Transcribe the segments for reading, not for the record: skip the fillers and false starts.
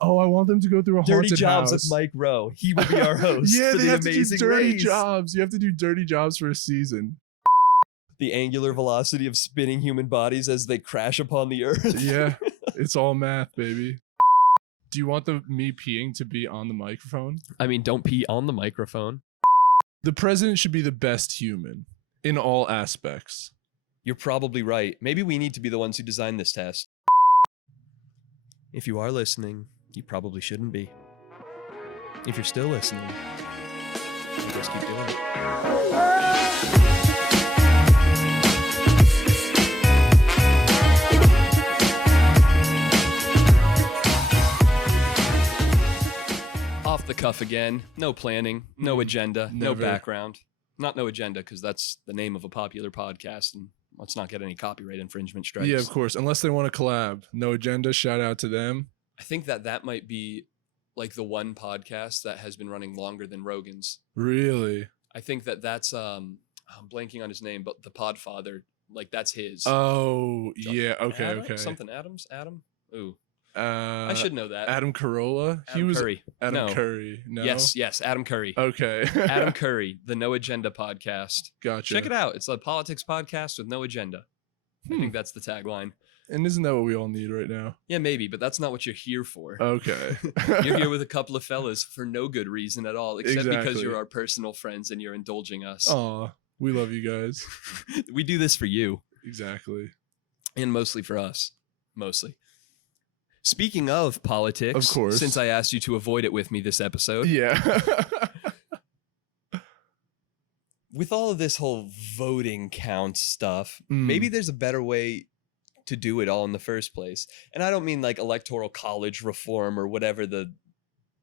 Oh, I want them to go through a Dirty haunted Jobs house. with Mike Rowe. He will be our host. Yeah, for they the have to do Amazing dirty Race. jobs. You have to do dirty jobs for a season. The angular velocity of spinning human bodies as they crash upon the earth. Yeah, it's all math, baby. Do you want me peeing to be on the microphone? I mean, don't pee on the microphone. The president should be the best human in all aspects. You're probably right. Maybe we need to be the ones who design this test. If you are listening, you probably shouldn't be. If you're still listening, I guess keep doing it. Off the cuff again. No planning, no agenda, no Never. background. Not no agenda, because that's the name of a popular podcast, and let's not get any copyright infringement strikes. Yeah, of course. Unless they want to collab. No agenda. Shout out to them. I think that might be like the one podcast that has been running longer than Rogan's. Really? I think that's I'm blanking on his name, but the Podfather, like that's his. Oh, yeah. Okay, Adam? okay. Something Adams? Adam? Ooh. I should know that. Adam Carolla? Adam Curry. Adam No. Curry. No. Yes, Adam Curry. Okay. Adam Curry, the No Agenda podcast. Gotcha. Check it out. It's a politics podcast with no agenda. I think that's the tagline. And isn't that what we all need right now? Yeah, maybe, but that's not what you're here for. Okay. You're here with a couple of fellas for no good reason at all, except because Exactly. you're our personal friends and you're indulging us. Aw, we love you guys. We do this for you, Exactly. and mostly for us. Mostly. Speaking of politics, Of course. since I asked you to avoid it with me this episode, Yeah. with all of this whole voting count stuff, Mm. maybe there's a better way to do it all in the first place. And I don't mean like electoral college reform or whatever the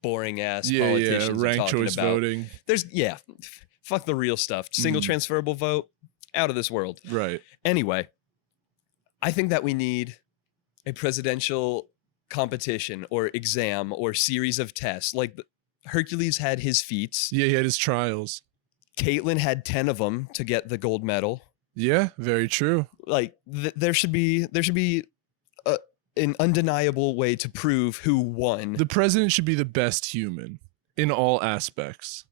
boring ass politicians are ranked talking choice about. voting. There's fuck the real stuff. Single transferable vote, out of this world. Right. Anyway, I think that we need a presidential competition or exam or series of tests. Like Hercules had his feats. Yeah, he had his trials. Caitlyn had 10 of them to get the gold medal. Yeah, very true. Like there should be an undeniable way to prove who won. The president should be the best human in all aspects.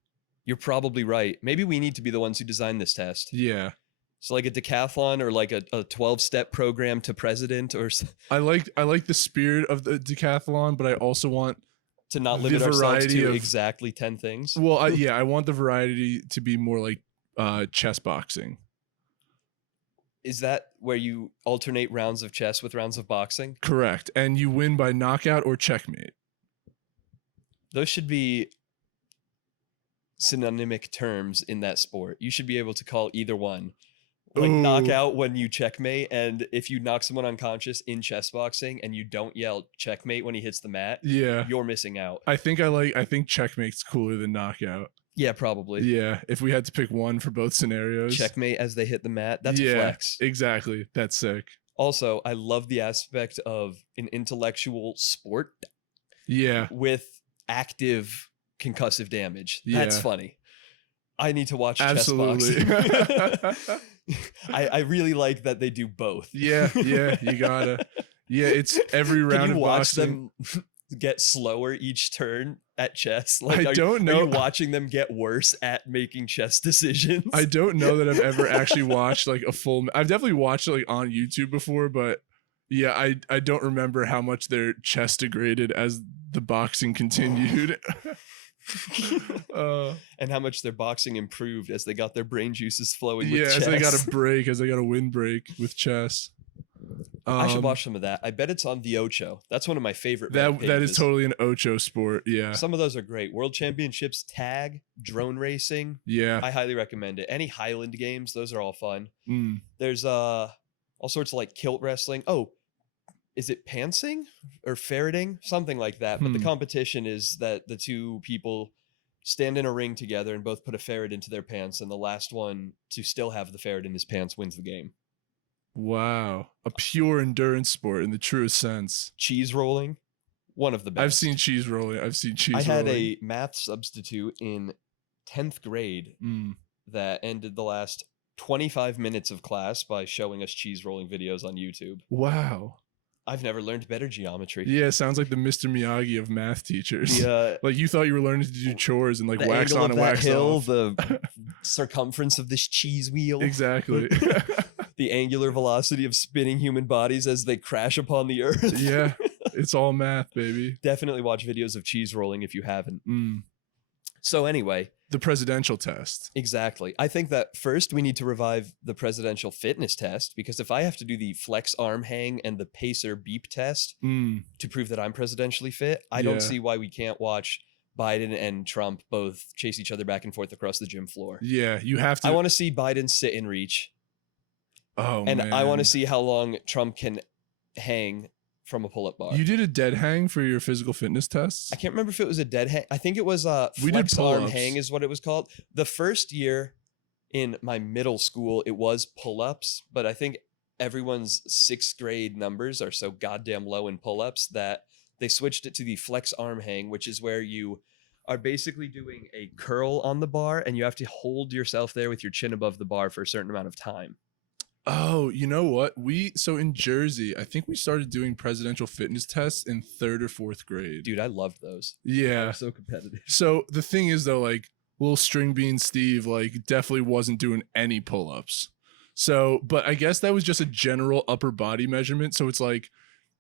You're probably right. Maybe we need to be the ones who design this test. Yeah. So like a decathlon or like a 12-step program to president or I like the spirit of the decathlon, but I also want to not the limit ourselves variety to of- exactly 10 things. well, I want the variety to be more like chess boxing. Is that where you alternate rounds of chess with rounds of boxing? Correct. And you win by knockout or checkmate. Those should be synonymic terms in that sport. You should be able to call either one. Like Ooh. knockout when you checkmate, and if you knock someone unconscious in chess boxing and you don't yell checkmate when he hits the mat, Yeah. you're missing out. I think checkmate's cooler than knockout. Yeah, probably. Yeah, if we had to pick one for both scenarios. Checkmate as they hit the mat. That's a flex. Exactly. That's sick. Also, I love the aspect of an intellectual sport Yeah. with active concussive damage. That's Yeah. funny. I need to watch Absolutely. chess boxing. I really like that they do both. Yeah, you gotta. Yeah, it's every round Can you of watch boxing. them get slower each turn at chess? I don't know. Are you watching them get worse at making chess decisions? I don't know that I've ever actually watched like a full. I've definitely watched it like on YouTube before, but yeah, I don't remember how much their chess degraded as the boxing continued. And how much their boxing improved as they got their brain juices flowing Yeah, with chess. as they got a break, as they got a windbreak with chess. I should watch some of that. I bet it's on the Ocho. That's one of my favorite. That web that is pages. totally an Ocho sport. Yeah, Some of those are great. World Championships, tag, drone racing. yeah. I highly recommend it. Any Highland games, those are all fun. Mm. There's all sorts of like kilt wrestling. Oh, is it pantsing or ferreting? Something like that. But the competition is that the two people stand in a ring together and both put a ferret into their pants, and the last one to still have the ferret in his pants wins the game. Wow, a pure endurance sport in the truest sense. Cheese rolling, one of the best. I've seen cheese rolling. I had a math substitute in 10th grade Mm. that ended the last 25 minutes of class by showing us cheese rolling videos on YouTube. Wow. I've never learned better geometry. Yeah, sounds like the Mr. Miyagi of math teachers. The, Like you thought you were learning to do chores and like the wax angle on of and that wax hill, off. the circumference of this cheese wheel. Exactly. The angular velocity of spinning human bodies as they crash upon the earth. Yeah, it's all math, baby. Definitely watch videos of cheese rolling if you haven't. Mm. So anyway, The presidential test. exactly. I think that first we need to revive the presidential fitness test, because if I have to do the flex arm hang and the pacer beep test to prove that I'm presidentially fit, I don't Yeah. see why we can't watch Biden and Trump both chase each other back and forth across the gym floor. Yeah, you have to. I want to see Biden sit and reach, Oh, and man. I want to see how long Trump can hang from a pull-up bar. You did a dead hang for your physical fitness tests? I can't remember if it was a dead hang. I think it was a We did flex arm pull-ups. hang is what it was called. The first year in my middle school, it was pull-ups, but I think everyone's 6th grade numbers are so goddamn low in pull-ups that they switched it to the flex arm hang, which is where you are basically doing a curl on the bar and you have to hold yourself there with your chin above the bar for a certain amount of time. Oh, you know what? So in Jersey, I think we started doing presidential fitness tests in 3rd or 4th grade. Dude, I loved those. Yeah. They're so competitive. So the thing is though, like little string bean Steve, like definitely wasn't doing any pull-ups. So, but I guess that was just a general upper body measurement. So it's like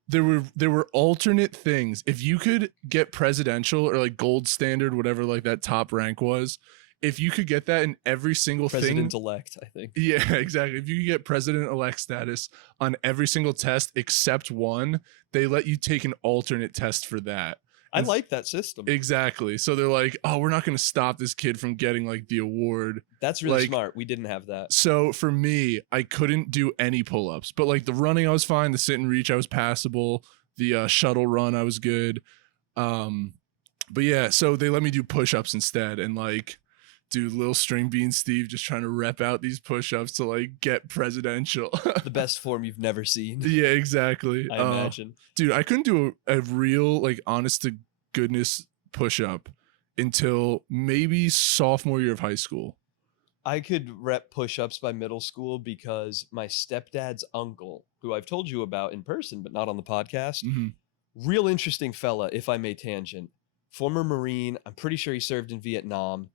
there were alternate things. If you could get presidential or like gold standard, whatever like that top rank was, if you could get that in every single President-elect, I think. Yeah, exactly. If you could get president-elect status on every single test except one, they let you take an alternate test for that. I like that system. Exactly. So they're like, oh, we're not going to stop this kid from getting like the award. That's really like- smart. We didn't have that. So for me, I couldn't do any pull-ups, but like the running, I was fine. The sit and reach, I was passable. The shuttle run, I was good. But yeah, so they let me do push-ups instead, and like, dude, little string bean Steve just trying to rep out these push-ups to like get presidential. The best form you've never seen. Yeah, exactly. I imagine. Dude, I couldn't do a real like honest to goodness push-up until maybe sophomore year of high school. I could rep push-ups by middle school because my stepdad's uncle, who I've told you about in person but not on the podcast, real interesting fella, if I may tangent. Former Marine, I'm pretty sure he served in Vietnam.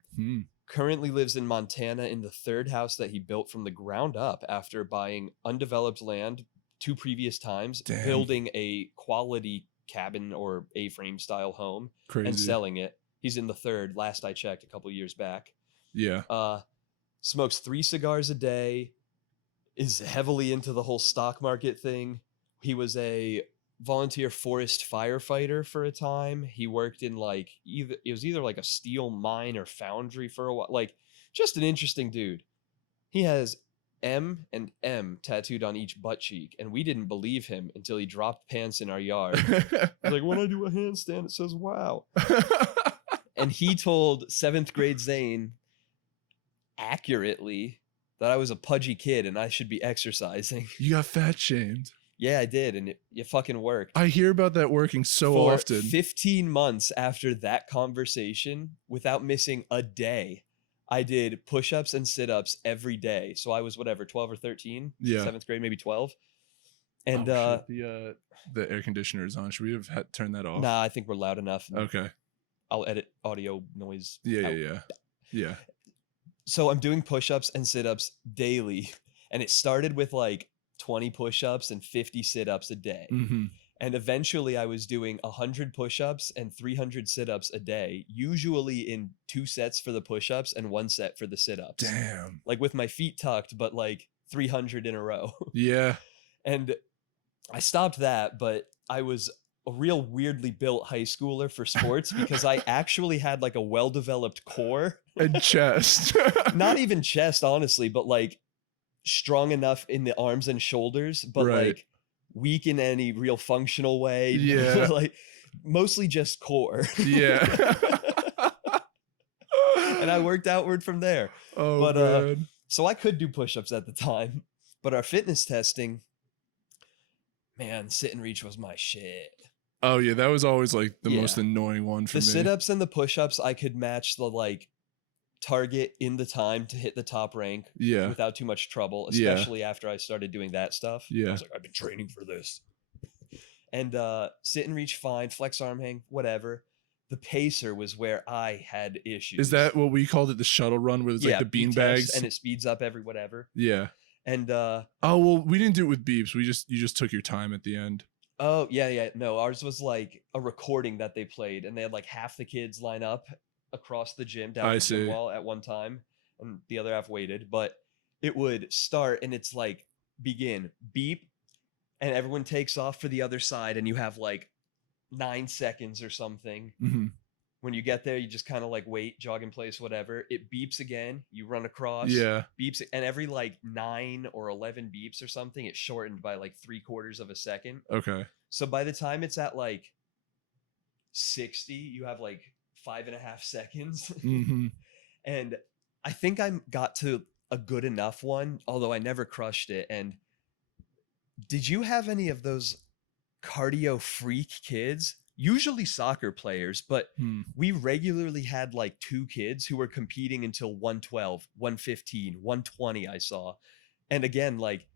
Currently lives in Montana in the 3rd house that he built from the ground up after buying undeveloped land 2 previous times, Damn. building a quality cabin or A-frame style home Crazy. and selling it. He's in the 3rd, last I checked a couple years back. Yeah. Smokes 3 cigars a day, is heavily into the whole stock market thing. He was a volunteer forest firefighter for a time. He worked in like either like a steel mine or foundry for a while. Like, just an interesting dude. He has M and M tattooed on each butt cheek, and we didn't believe him until he dropped pants in our yard. He's like, when I do a handstand, it says wow. And he told 7th grade Zane accurately that I was a pudgy kid and I should be exercising. You got fat shamed. Yeah, I did, and it fucking worked. I hear about that working so For often. 15 months after that conversation, without missing a day, I did push-ups and sit-ups every day. So I was whatever, 12 or 13? Yeah. 7th grade, maybe 12. And Oh, shit. The air conditioner is on. Should we have turned that off? nah, I think we're loud enough. Okay. I'll edit audio noise Yeah, out. yeah. So I'm doing push-ups and sit-ups daily, and it started with like 20 push-ups and 50 sit-ups a day. And eventually I was doing 100 push-ups and 300 sit-ups a day, usually in 2 sets for the push-ups and 1 set for the sit-ups. Damn. Like with my feet tucked, but like 300 in a row. Yeah. And I stopped that, but I was a real weirdly built high schooler for sports because I actually had like a well-developed core. And chest. Not even chest, honestly, but like strong enough in the arms and shoulders, but Right. like weak in any real functional way. Yeah. Like mostly just core. Yeah. And I worked outward from there. Oh, But, man. So I could do push-ups at the time, but our fitness testing, man, sit and reach was my shit. Oh, yeah. That was always like the Yeah. most annoying one for The me. sit-ups and the push-ups, I could match the like target in the time to hit the top rank Yeah. without too much trouble, Yeah. especially after I started doing that stuff. I Yeah. was like, I've been training for this. And sit and reach, fine. Flex arm hang, whatever. The pacer was where I had issues. Is that what we called it, the shuttle run, where there's like the bean bags and it speeds up every whatever? Yeah. And oh well, we didn't do it with beeps. You just took your time at the end. Oh yeah. No, ours was like a recording that they played, and they had like half the kids line up across the gym down the gym wall at one time, and the other half waited. But it would start, and it's like begin beep, and everyone takes off for the other side, and you have like 9 seconds or something. Mm-hmm. When you get there, you just kind of like wait, jog in place, whatever. It beeps again. You run across. Yeah. Beeps, and every like 9 or 11 beeps or something, it's shortened by like 3/4 of a second. Okay. So by the time it's at like 60, you have like 5.5 seconds. Mm-hmm. And I think I got to a good enough one, although I never crushed it. And did you have any of those cardio freak kids? Usually soccer players, but we regularly had like 2 kids who were competing until 112, 115, 120 I saw. And again, like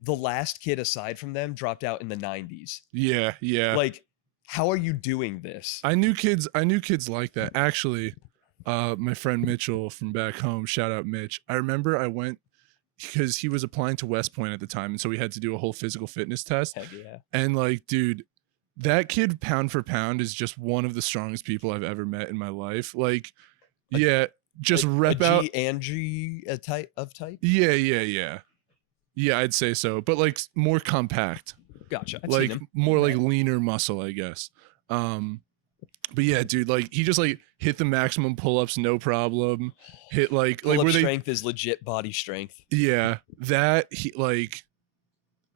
the last kid aside from them dropped out in the 90s. Yeah. Like, how are you doing this? I knew kids like that. Actually, my friend Mitchell from back home, shout out Mitch. I remember I went because he was applying to West Point at the time, and so we had to do a whole physical fitness test. Heck yeah. And like, dude, that kid pound for pound is just one of the strongest people I've ever met in my life. Like, just rep out Angie type. Yeah, I'd say so, but like more compact. Gotcha. I've like seen him. more like leaner muscle, I guess. But yeah, dude, like he just like hit the maximum pull-ups, no problem. Hit like where strength is legit body strength. Yeah, that he like.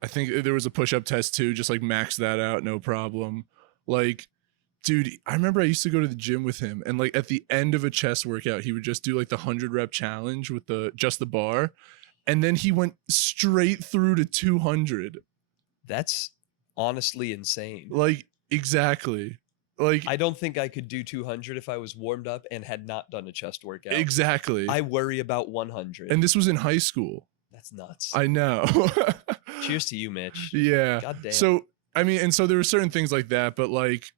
I think there was a push-up test too, just like max that out, no problem. Like, dude, I remember I used to go to the gym with him, and like at the end of a chest workout, he would just do like the 100-rep challenge with just the bar, and then he went straight through to 200. That's honestly insane. Like, exactly. Like, I don't think I could do 200 if I was warmed up and had not done a chest workout. Exactly. I worry about 100. And this was in high school. That's nuts. I know. Cheers to you, Mitch. Yeah. God damn. So, I mean, and so there were certain things like that, but like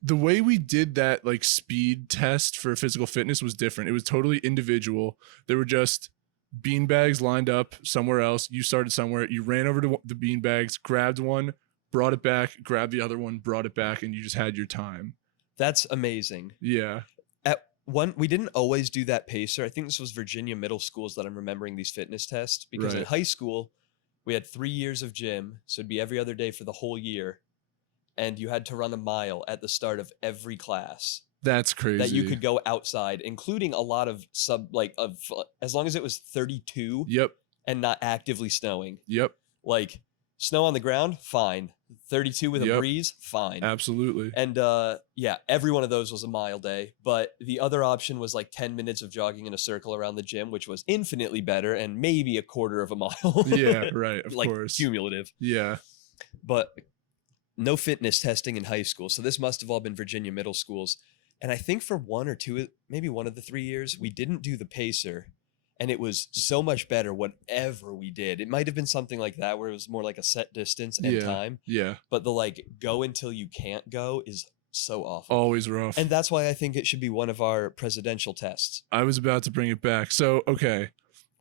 the way we did that like speed test for physical fitness was different. It was totally individual. There were just bean bags lined up somewhere else. You started somewhere. You ran over to the bean bags, grabbed one, brought it back, grabbed the other one, brought it back, and you just had your time. That's amazing. Yeah. We didn't always do that pacer. I think this was Virginia middle schools that I'm remembering these fitness tests, because in high school we had 3 years of gym, so it'd be every other day for the whole year, and you had to run a mile at the start of every class. That's crazy. That you could go outside, including a lot of as long as it was 32. Yep. And not actively snowing. Yep. Like snow on the ground, fine. 32 with a breeze, fine. Absolutely. And every one of those was a mile day. But the other option was like 10 minutes of jogging in a circle around the gym, which was infinitely better, and maybe a quarter of a mile. Yeah, right. Of like course. Cumulative. Yeah. But no fitness testing in high school. So this must have all been Virginia middle schools. And I think for 1 or 2, maybe one of the 3 years, we didn't do the pacer. And it was so much better whatever we did. It might have been something like that where it was more like a set distance and time. Yeah. But the like go until you can't go is so awful. Always rough. And that's why I think it should be one of our presidential tests. I was about to bring it back. So, okay.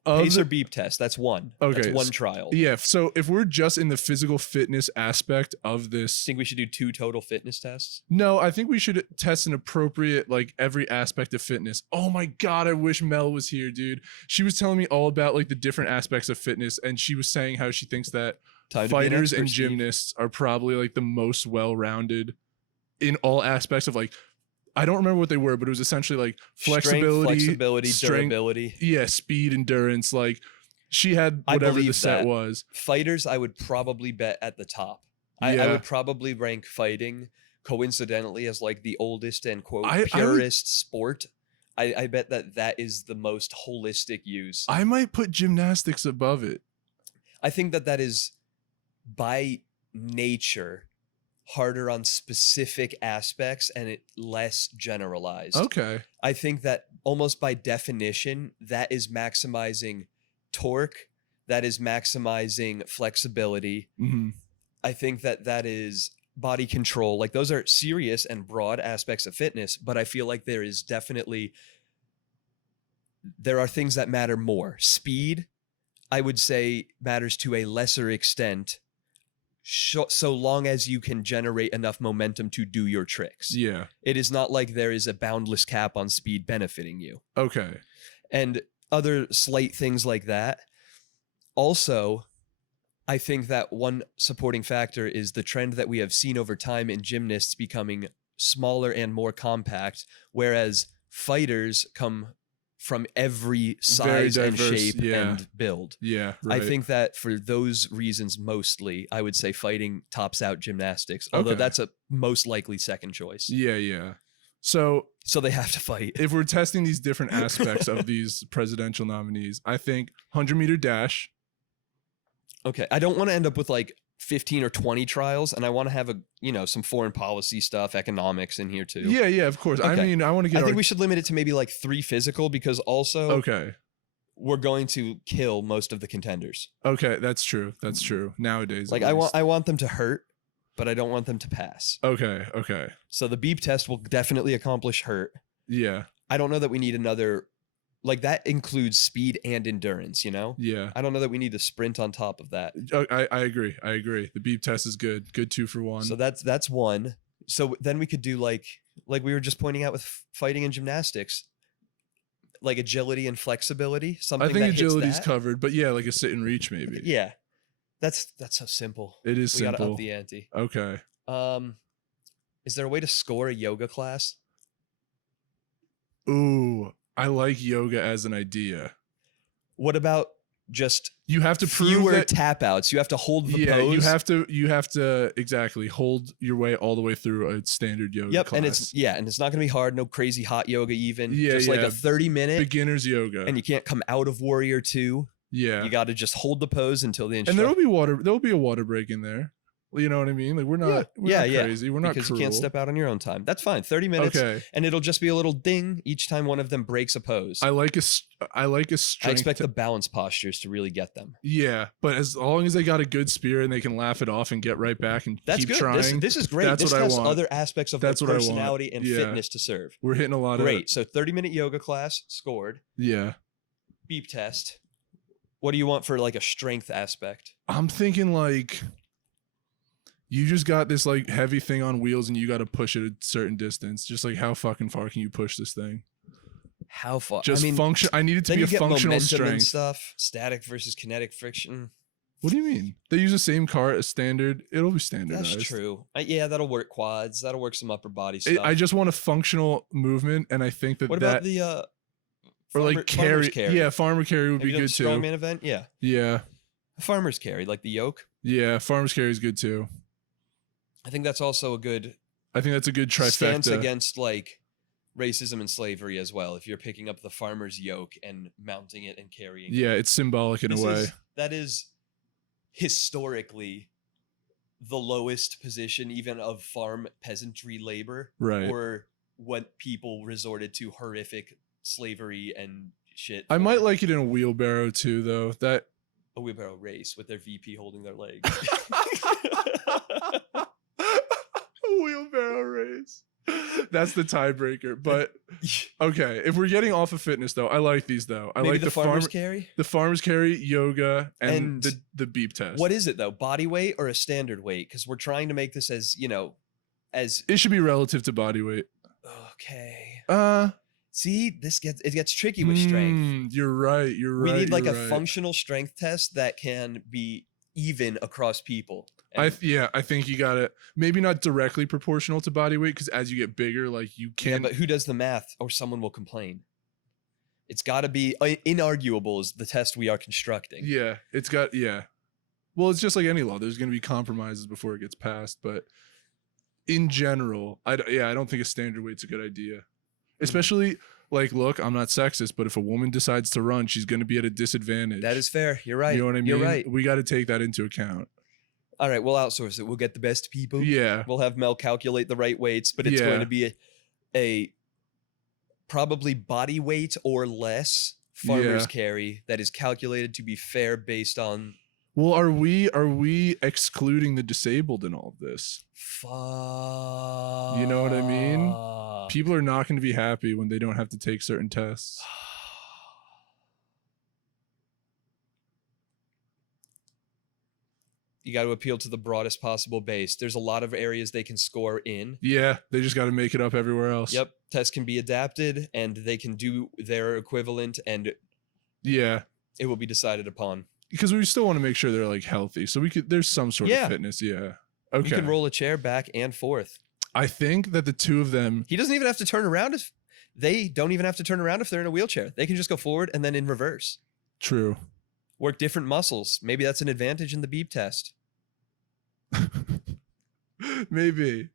Pacer beep test. That's one. Okay. That's one trial. Yeah. So if we're just in the physical fitness aspect of this. Think we should do 2 total fitness tests? No, I think we should test an appropriate, like every aspect of fitness. Oh my God. I wish Mel was here, dude. She was telling me all about like the different aspects of fitness. And she was saying how she thinks that fighters and gymnasts are probably like the most well-rounded in all aspects of like, I don't remember what they were, but it was essentially like flexibility, durability. Yeah, speed, endurance. Like she had whatever the set was. Fighters, I would probably bet at the top. I would probably rank fighting coincidentally as like the oldest and quote purest sport. I bet that is the most holistic use. I might put gymnastics above it. I think that is by nature harder on specific aspects and it less generalized. Okay. I think that almost by definition, that is maximizing torque, that is maximizing flexibility. Mm-hmm. I think that is body control. Like those are serious and broad aspects of fitness, but I feel like there are things that matter more. Speed, I would say, matters to a lesser extent, so long as you can generate enough momentum to do your tricks. Yeah. It is not like there is a boundless cap on speed benefiting you. Okay. And other slight things like that. Also, I think that one supporting factor is the trend that we have seen over time in gymnasts becoming smaller and more compact, whereas fighters come from every size and shape and build. Yeah, right. I think that for those reasons mostly, I would say fighting tops out gymnastics, although that's a most likely second choice. Yeah. So they have to fight. If we're testing these different aspects of these presidential nominees, I think 100-meter dash. Okay. I don't want to end up with like 15 or 20 trials, and I want to have some foreign policy stuff, economics in here too. Yeah, of course. Okay. I mean, I think we should limit it to maybe like 3 physical, because also we're going to kill most of the contenders. Okay, that's true. Nowadays. Like I want them to hurt, but I don't want them to pass. Okay. So the beep test will definitely accomplish hurt. Yeah. I don't know that we need another, like that includes speed and endurance, Yeah. I don't know that we need to sprint on top of that. I agree. The beep test is good. Good 2 for 1. So that's one. So then we could do like we were just pointing out with fighting and gymnastics, like agility and flexibility. Something I think that agility's covered, but yeah, like a sit and reach maybe. Yeah. That's so simple. It is simple. We gotta up the ante. Okay. Is there a way to score a yoga class? Ooh, I like yoga as an idea. What about just you have to prove fewer tap outs? You have to hold the pose. you have to exactly hold your way all the way through a standard yoga class. And it's not gonna be hard. No crazy hot yoga even. Yeah, just like a 30-minute beginner's yoga. And you can't come out of Warrior 2. Yeah. You got to just hold the pose until the instructor. And there'll be a water break in there. You know what I mean? Like we're not crazy. We're not because cruel. You can't step out on your own time. That's fine. 30 minutes. Okay. And it'll just be a little ding each time one of them breaks a pose. I like a strength. I expect the balance postures to really get them. Yeah, but as long as they got a good spirit and they can laugh it off and get right back and keep trying. This is great. That's this what has I want. Other aspects of their personality and fitness to serve. We're hitting a lot of great. So 30-minute yoga class scored. Yeah. Beep test. What do you want for like a strength aspect? I'm thinking like you just got this like heavy thing on wheels and you got to push it a certain distance. Just like how fucking far can you push this thing? How far? Just function. I need it to be a functional strength. And stuff. Static versus kinetic friction. What do you mean? They use the same car as standard. It'll be standardized. That's true. Yeah, that'll work quads. That'll work some upper body stuff. I just want a functional movement, and I think that What about the farmer's carry? Yeah, farmer carry would be good too. Strongman event, yeah. Yeah. A farmer's carry, like the yoke. Yeah, farmer's carry is good too. I think that's also a good. I think that's a good trifecta. Stance against like racism and slavery as well. If you're picking up the farmer's yoke and mounting it and carrying. Yeah, it's symbolic in a way. That is historically the lowest position even of farm peasantry labor. Right. Or what people resorted to horrific slavery and shit. I might like it in a wheelbarrow too, though. That a wheelbarrow race with their VP holding their legs. A wheelbarrow race. That's the tiebreaker. But okay, if we're getting off of fitness though, I like these though. I Maybe like the farmer's carry, the farmer's carry, yoga, and the beep test. What is it though? Body weight or a standard weight? Because we're trying to make this as as it should be relative to body weight. Okay. See, it gets tricky with strength. You're right. We need like a functional strength test that can be even across people. I think you got it. Maybe not directly proportional to body weight, because as you get bigger, like you can't. Yeah, but who does the math, or someone will complain. It's got to be inarguable is the test we are constructing. Yeah, it's got Well, it's just like any law. There's going to be compromises before it gets passed, but in general, I don't think a standard weight's a good idea. Especially, like, look, I'm not sexist, but if a woman decides to run, she's going to be at a disadvantage. That is fair. You're right. You know what I mean? You're right. We got to take that into account. All right, we'll outsource it. We'll get the best people. Yeah. We'll have Mel calculate the right weights, but it's going to be a probably body weight or less farmer's carry that is calculated to be fair based on Well, are we excluding the disabled in all of this? Fuck. You know what I mean? People are not going to be happy when they don't have to take certain tests. You got to appeal to the broadest possible base. There's a lot of areas they can score in. Yeah, they just got to make it up everywhere else. Yep. Tests can be adapted and they can do their equivalent and yeah, it will be decided upon. Because we still want to make sure they're like healthy. So there's some sort of fitness. Yeah. Okay. You can roll a chair back and forth. I think that the two of them. He doesn't even have to turn around if they don't even have to turn around if they're in a wheelchair. They can just go forward and then in reverse. True. Work different muscles. Maybe that's an advantage in the beep test. Maybe.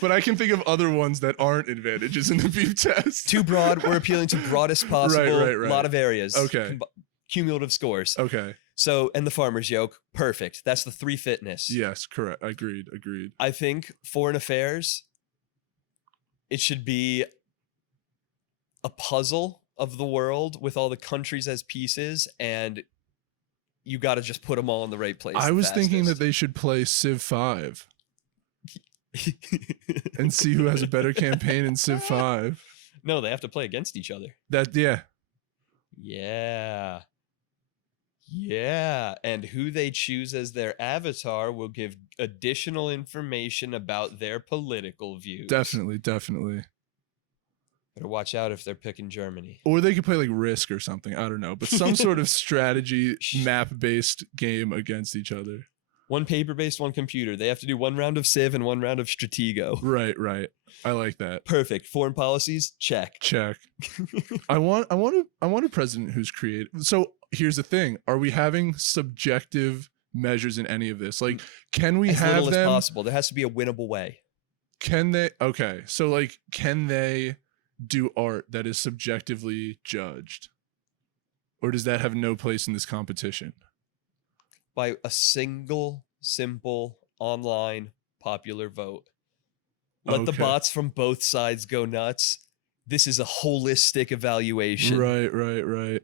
But I can think of other ones that aren't advantages in the beep test. Too broad. We're appealing to broadest possible. Right. A lot of areas. Okay. Cumulative scores. Okay. So, and the farmer's yoke. Perfect. That's the 3 fitness. Yes, correct. Agreed. I think foreign affairs, it should be a puzzle of the world with all the countries as pieces, and you got to just put them all in the right place. I was thinking that they should play Civ 5 and see who has a better campaign in Civ 5. No, they have to play against each other. Yeah. And who they choose as their avatar will give additional information about their political views. Definitely. Better watch out if they're picking Germany. Or they could play like Risk or something. I don't know. But some sort of strategy map-based game against each other. One paper-based, one computer. They have to do 1 round of Civ and 1 round of Stratego. Right. I like that. Perfect. Foreign policies, check. I want a president who's creative. So here's the thing: are we having subjective measures in any of this? Like, can we have little them? As possible. There has to be a winnable way. Can they? Okay, so like, can they do art that is subjectively judged, or does that have no place in this competition? By a single, simple, online, popular vote. Let the bots from both sides go nuts. This is a holistic evaluation. Right.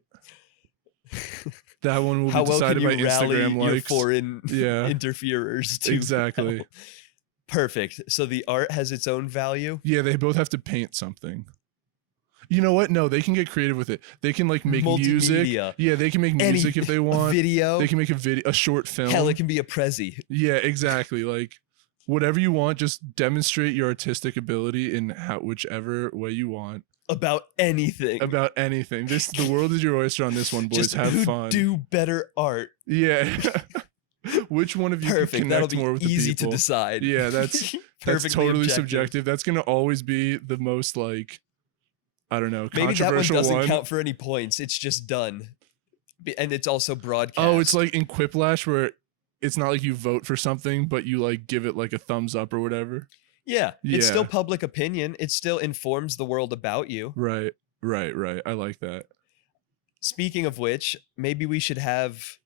That one will How be decided well can you by rally Instagram likes. your foreign interferers to exactly. Help? Perfect. So the art has its own value. Yeah, they both have to paint something. You know what? No, they can get creative with it. They can like make music. Yeah, they can make music if they want. A video. They can make a short film. Hell, it can be a Prezi. Yeah, exactly. Like whatever you want, just demonstrate your artistic ability in whichever way you want. About anything. The world is your oyster on this one, boys. Just have fun. Do better art. Yeah. Which one of you can connect more with the people? Easy to decide. Yeah, that's totally objective. subjective. That's gonna always be the most like, I don't know, maybe that one controversial doesn't count for any points. It's just done, and it's also broadcast. Oh, it's like in Quiplash where it's not like you vote for something, but you like give it like a thumbs up or whatever. Yeah, it's still public opinion. It still informs the world about you. Right. I like that. Speaking of which, maybe we should have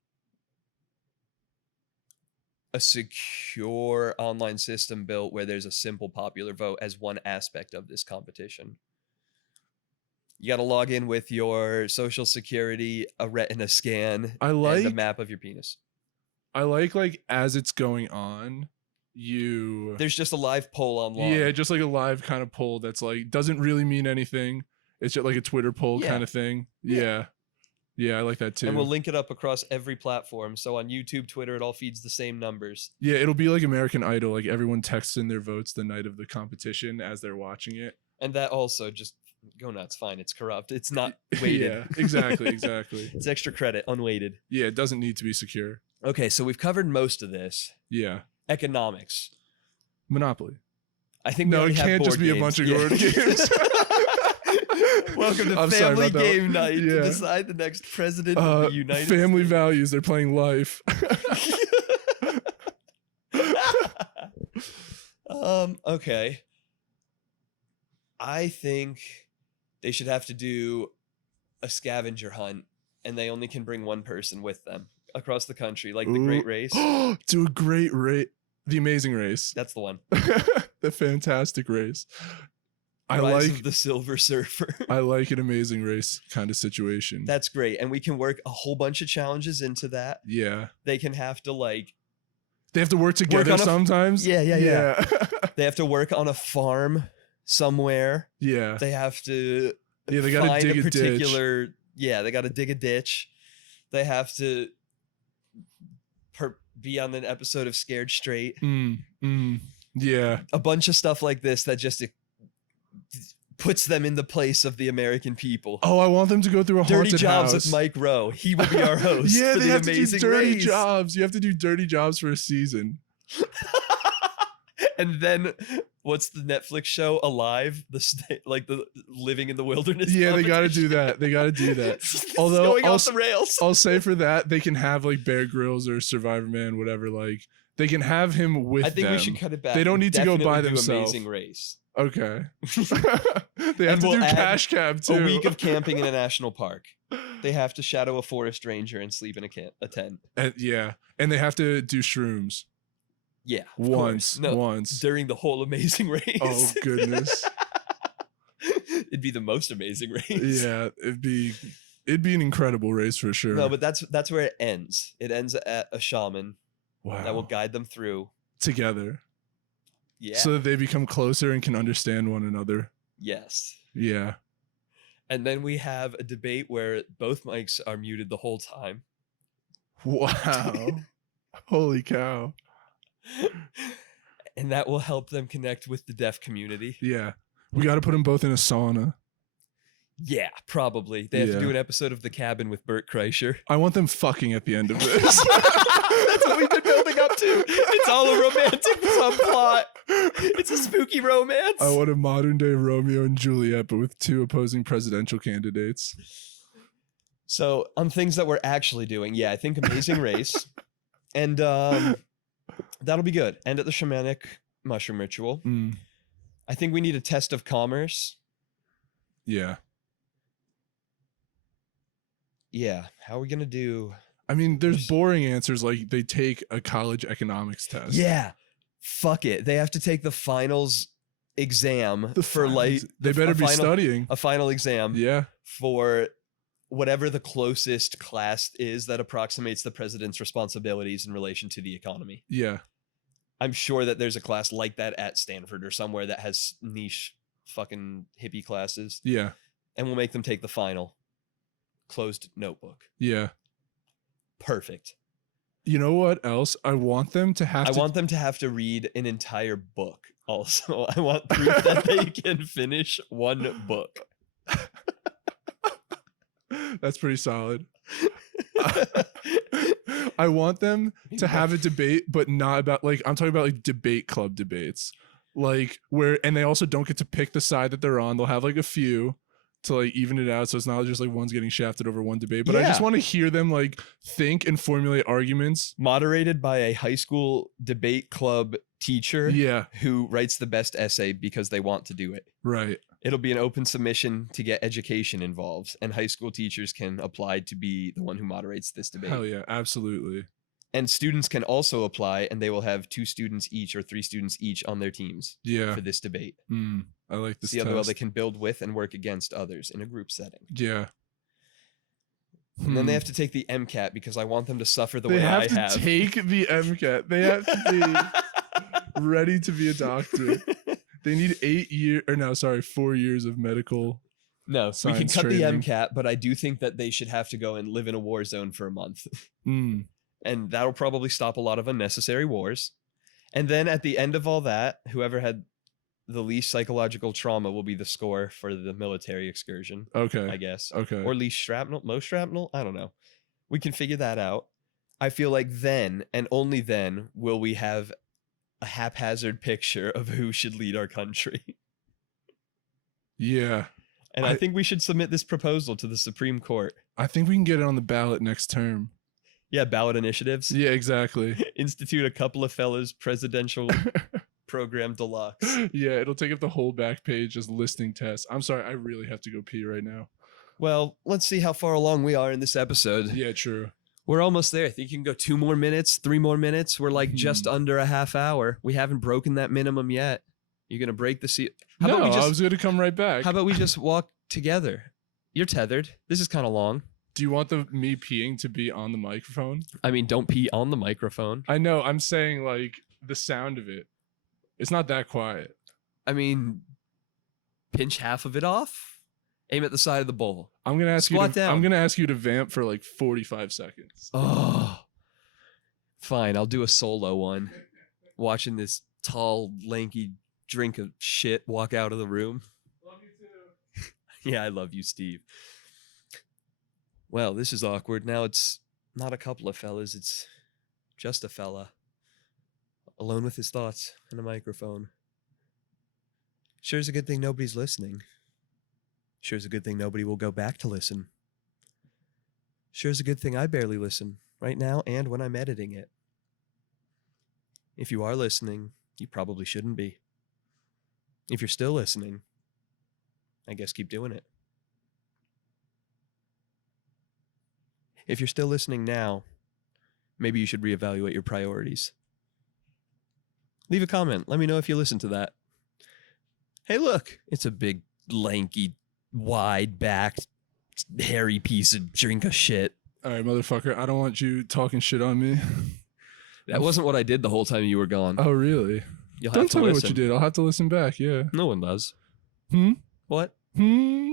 a secure online system built where there's a simple popular vote as one aspect of this competition. You got to log in with your social security, a retina scan, and a map of your penis. I like as it's going on, there's just a live poll online. Yeah, just like a live kind of poll that's like doesn't really mean anything. It's just like a Twitter poll kind of thing. Yeah, I like that too. And we'll link it up across every platform. So on YouTube, Twitter, it all feeds the same numbers. Yeah, it'll be like American Idol. Like everyone texts in their votes the night of the competition as they're watching it. And that also just go nuts. Fine, it's corrupt. It's not weighted. Yeah, exactly. It's extra credit, unweighted. Yeah, it doesn't need to be secure. Okay, so we've covered most of this. Yeah. Economics. Monopoly. I think it can't just be a bunch of board games. Welcome to Family Game Night to decide the next president of the United States. Family values. They're playing life. Okay. I think they should have to do a scavenger hunt, and they only can bring one person with them across the country, like the Great Race. Do a great race. The Amazing Race. That's the one. The Fantastic Race. Rise of the Silver Surfer. I like an Amazing Race kind of situation. That's great. And we can work a whole bunch of challenges into that. Yeah. They can have to like... They have to work together sometimes? Yeah. They have to work on a farm somewhere. Yeah. They have to they gotta dig a ditch. Yeah, they gotta dig a ditch. They have to be on an episode of Scared Straight. Yeah. A bunch of stuff like this that just puts them in the place of the American people. Oh, I want them to go through a Dirty haunted Jobs house. with Mike Rowe. He will be our host. Yeah, for they the have Amazing to do dirty Race. jobs. You have to do dirty jobs for a season. And then what's the Netflix show? Alive, like the living in the wilderness. Yeah, they got to do that. They got to do that. Although going off the rails. I'll say for that they can have like Bear Grylls or Survivor Man, whatever. Like they can have him with them. I think we should cut it back. They don't need to go by do themselves. Amazing Race. Okay. They have to do Cash Cab too. A week of camping in a national park. They have to shadow a forest ranger and sleep in a tent. And they have to do shrooms. Yeah, once during the whole Amazing Race. Oh goodness. It'd be the most amazing race. Yeah, it'd be an incredible race for sure. No, but that's where it ends. It ends at a shaman that will guide them through together. Yeah. So that they become closer and can understand one another. Yes. Yeah. And then we have a debate where both mics are muted the whole time. Wow. Holy cow. And that will help them connect with the deaf community. Yeah. We got to put them both in a sauna. Yeah, probably. They have to do an episode of The Cabin with Bert Kreischer. I want them fucking at the end of this. That's what we've been building up to. It's all a romantic subplot. It's a spooky romance. I want a modern day Romeo and Juliet, but with two opposing presidential candidates. So on things that we're actually doing, I think Amazing Race. And that'll be good. End at the shamanic mushroom ritual. I think we need a test of commerce. Yeah. Yeah. How are we going to do? I mean, there's boring answers like they take a college economics test. Yeah. Fuck it. They have to take the finals exam They better be studying. A final exam. Yeah. For whatever the closest class is that approximates the president's responsibilities in relation to the economy. Yeah. I'm sure that there's a class like that at Stanford or somewhere that has niche fucking hippie classes. Yeah. And we'll make them take the final closed notebook. Yeah. Perfect. You know what else? I want them to have to read an entire book. Also, I want proof that they can finish one book. That's pretty solid. I want them to have a debate, but not about like, I'm talking about like debate club debates, like and they also don't get to pick the side that they're on. They'll have like a few to like even it out. So it's not just like one's getting shafted over one debate, but I just want to hear them like think and formulate arguments. Moderated by a high school debate club teacher. Yeah. Who writes the best essay because they want to do it. Right. It'll be an open submission to get education involved, and high school teachers can apply to be the one who moderates this debate. Hell yeah, absolutely. And students can also apply, and they will have 2 students each or 3 students each on their teams for this debate. I like this. See how well they can build with and work against others in a group setting. Yeah. And then they have to take the MCAT because I want them to suffer the way I have. They have to take the MCAT. They have to be ready to be a doctor. They need 4 years of medical. No, we can cut the MCAT, but I do think that they should have to go and live in a war zone for a month. And that'll probably stop a lot of unnecessary wars. And then at the end of all that, whoever had the least psychological trauma will be the score for the military excursion. Okay. I guess. Okay. Or least shrapnel, most shrapnel. I don't know. We can figure that out. I feel like then and only then will we have a haphazard picture of who should lead our country. Yeah. And I think we should submit this proposal to the Supreme Court. I think we can get it on the ballot next term. Yeah, ballot initiatives. Yeah, exactly. Institute a couple of fellas presidential program deluxe. Yeah, it'll take up the whole back page as listing tests. I'm sorry, I really have to go pee right now. Well, let's see how far along we are in this episode. Yeah, true. We're almost there. I think you can go 2 more minutes, 3 more minutes. We're like just under a half hour. We haven't broken that minimum yet. You gonna break the seal? No, I was gonna come right back. How about we just walk together? You're tethered. This is kind of long. Do you want me peeing to be on the microphone? I mean, don't pee on the microphone. I know. I'm saying like the sound of it. It's not that quiet. I mean, pinch half of it off. Aim at the side of the bowl. I'm gonna ask Squat down. I'm gonna ask you to vamp for like 45 seconds. Oh, fine. I'll do a solo one. Watching this tall, lanky drink of shit walk out of the room. Love you too. Yeah, I love you, Steve. Well, this is awkward. Now it's not a couple of fellas. It's just a fella. Alone with his thoughts and a microphone. Sure is a good thing nobody's listening. Sure is a good thing nobody will go back to listen. Sure is a good thing I barely listen, right now and when I'm editing it. If you are listening, you probably shouldn't be. If you're still listening, I guess keep doing it. If you're still listening now, maybe you should reevaluate your priorities. Leave a comment. Let me know if you listen to that. Hey, look, it's a big, lanky, wide-backed, hairy piece of drink of shit. All right, motherfucker. I don't want you talking shit on me. That wasn't what I did the whole time you were gone. Oh, really? You'll Don't have to tell me listen. what you did. I'll have to listen back. Yeah. No one does. What? Hmm.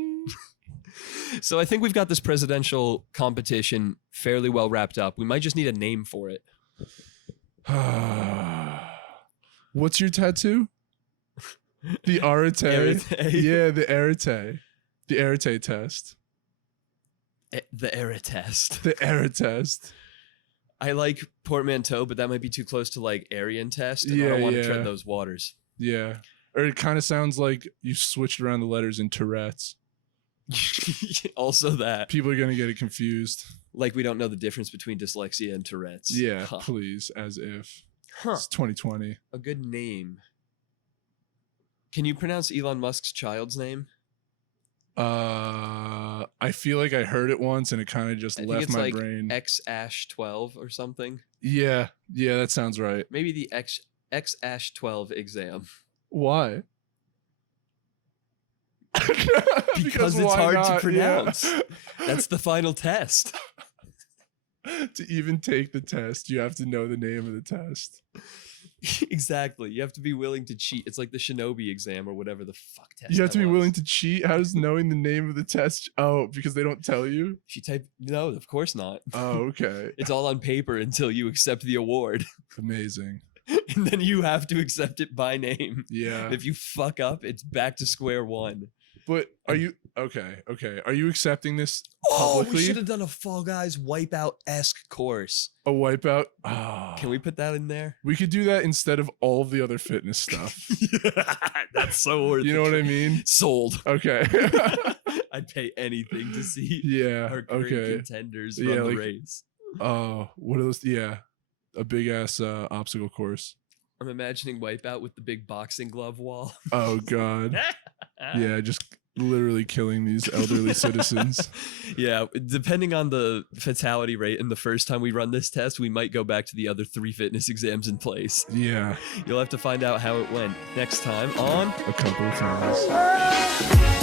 So I think we've got this presidential competition fairly well wrapped up. We might just need a name for it. What's your tattoo? The arete. Arete. Yeah, the arete. The arete test. The era test. The era test. I like portmanteau, but that might be too close to like Aryan test. And I Yeah, don't want to yeah. tread those waters. Yeah. Or it kind of sounds like you switched around the letters in Tourette's. Also that. People are going to get it confused. Like we don't know the difference between dyslexia and Tourette's. Yeah, Huh. please, as if. Huh. It's 2020. A good name. Can you pronounce Elon Musk's child's name? I feel like I heard it once and it kind of just I think left it's my like brain. X-12 or something. Yeah, that sounds right. Maybe the X-12 exam. Why? Because it's why hard to not? pronounce. Yeah. That's the final test. To even take the test, you have to know the name of the test. Exactly. You have to be willing to cheat. It's like the Shinobi exam or whatever the fuck test. You have to that be was. willing to cheat. How does knowing the name of the test? Oh, because they don't tell you. If you type no, of course not. Oh, okay. It's all on paper until you accept the award, Amazing. and then you have to accept it by name. Yeah. If you fuck up, it's back to square one. But are you okay? Are you accepting this Oh, we publicly? should have done a Fall Guys Wipeout-esque course. A wipeout? Ah. Can we put that in there? We could do that instead of all of the other fitness stuff. That's so worth it. You know what I mean? Sold. Okay. I'd pay anything to see Yeah. our current Okay. contenders Yeah, run the like- race. Oh, what are those? Yeah. A big ass obstacle course. I'm imagining Wipeout with the big boxing glove wall. Oh God. Yeah, just literally killing these elderly citizens. Yeah, depending on the fatality rate in the first time we run this test, we might go back to the other 3 fitness exams in place. Yeah. You'll have to find out how it went next time on A couple of times.